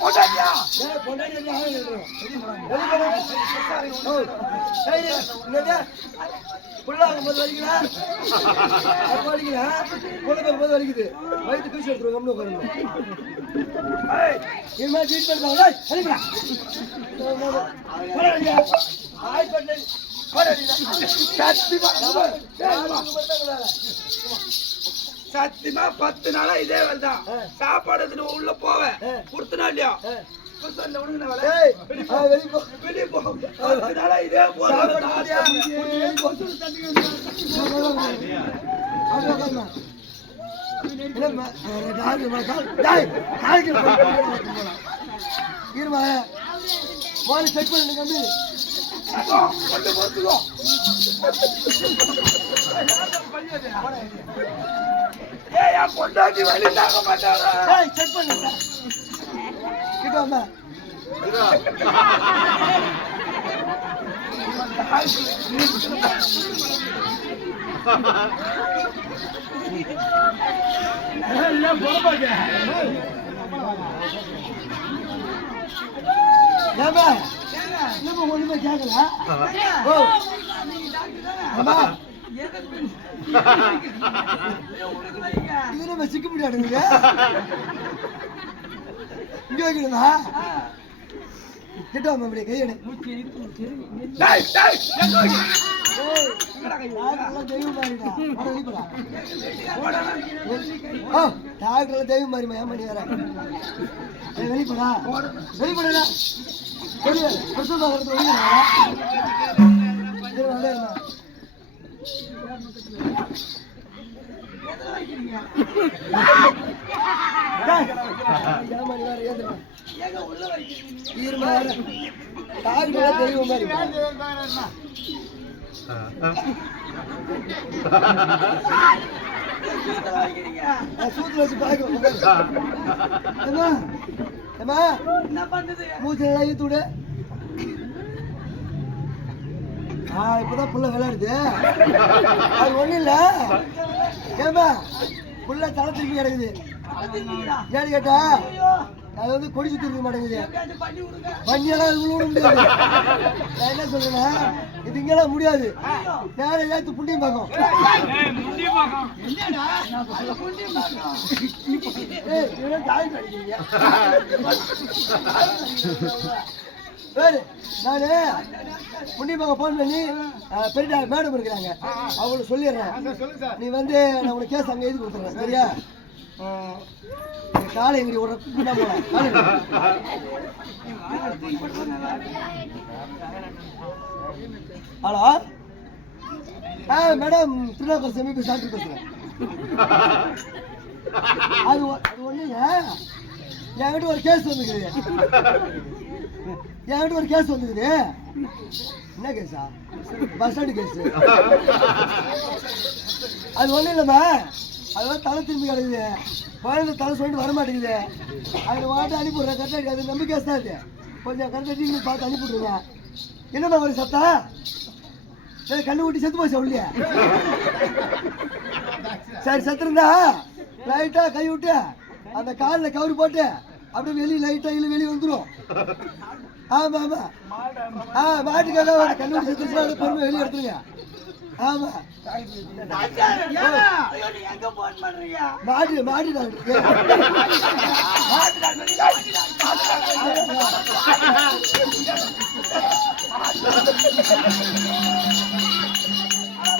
போடாடியா வலிக்குது? வயிற்று கீழ்ச்சி எடுத்துருவோம் இது மாதிரி ட்ரீட்மெண்ட் பண்ணுவாங்க அனுப்பிடா சத்தியமா பத்து நாளா இதே வேலை தான் சாப்பாடு உள்ள போவேன் கொடுத்தனா இல்லையா. வெளிய போ. வெளிய போ. பத்து நாளா இதே போல செக் பண்ணி கம்மி கொண்டு போத்துக்கோ ஏய் பொண்டாட்டி வழி தாங்க மாட்டாங்க. ஏய் செக் பண்ணு. கிட்ட வந்தா. ஏம்மா ஏம்மா ஒண்ணுமே கேட்கல ஓ. அம்மா இது நம்ம சிக்க முடியாதுங்க இங்க வைக்கணுமா? கிட்ட அப்படியே கையெடு தெய்வம் டாக்டர்ல தெய்வம் ஏன் பண்ணி வர வெளிப்படா வெளிப்படா தெய்வம் மாதிரி சூத்துல வச்சு பார்க்கிறேன் என்ன பண்ணுது மூச்சு நல்லா இழுத்து விடு ஆ இப்பதான் புள்ள விளையாடுது அது ஒண்ணும் இல்ல ஏம்மா புள்ள தலை திருப்பி கிடக்குது ஏன்னு கேட்டா அது வந்து கொடி சுத்தி இருக்க மாட்டேங்குது. பண்ணியெல்லாம் இவ்வளோ முடியாது நான் என்ன சொல்றேன்னா இது இங்கெல்லாம் முடியாது. நேரம் ஏத்து புண்ணியம் பார்க்கும். வேறு நானு புண்ணியமாக ஃபோன் பண்ணி பெரிய மேடம் இருக்கிறாங்க. அவங்கள சொல்லிடுறேன். நீ வந்து நான் உனக்கு கேஸ் அங்கே எழுதி கொடுத்துறேன் சரியா? காலை எங்கடி ஒரு கூட்டா ஹலோ? ஆ மேடம் திருநாக்கர் செமிபி சாப்பிட்டு பேசுகிறேன் அது ஒ- அது ஒன்றுங்க என்கிட்ட ஒரு கேஸ் வந்துக்குது என்கிட்ட ஒரு கேஸ் வந்துக்குது என்ன கேஸா பஸ் ஸ்டாண்டு கேஸ் அது ஒன்றும் இல்லைம்மா. அதெல்லாம் தலை திரும்பி கிடக்குது. குழந்தை தலை சொல்லிட்டு வர மாட்டேங்குது. அதில் வாட்டு அனுப்பிவிட்றேன் கரெக்டாக அது நம்ம கேஸ் தான் இது கொஞ்சம் கரெக்டாக நீங்கள் பார்த்து அனுப்பிவிட்ருங்க என்னம்மா ஒரு சத்தா? சரி கண்ணு ஊட்டி செத்து போச்சு உள்ளே. சரி செத்துருந்தா? லைட்டாக கை விட்டு அந்த காலில் கவுரு போட்டு அப்படியே வெளியே லைட்டாக இல்லை வெளியே வந்துடும் ஆமாம் ஆமாம் ஆ மாட்டுக்காக கண்ணு ஊட்டி செத்துருச்சுன்னா பொறுமை வெளியே எடுத்துருங்க. ஆமா. எங்க போன் பண்றீங்க மாடு மாடு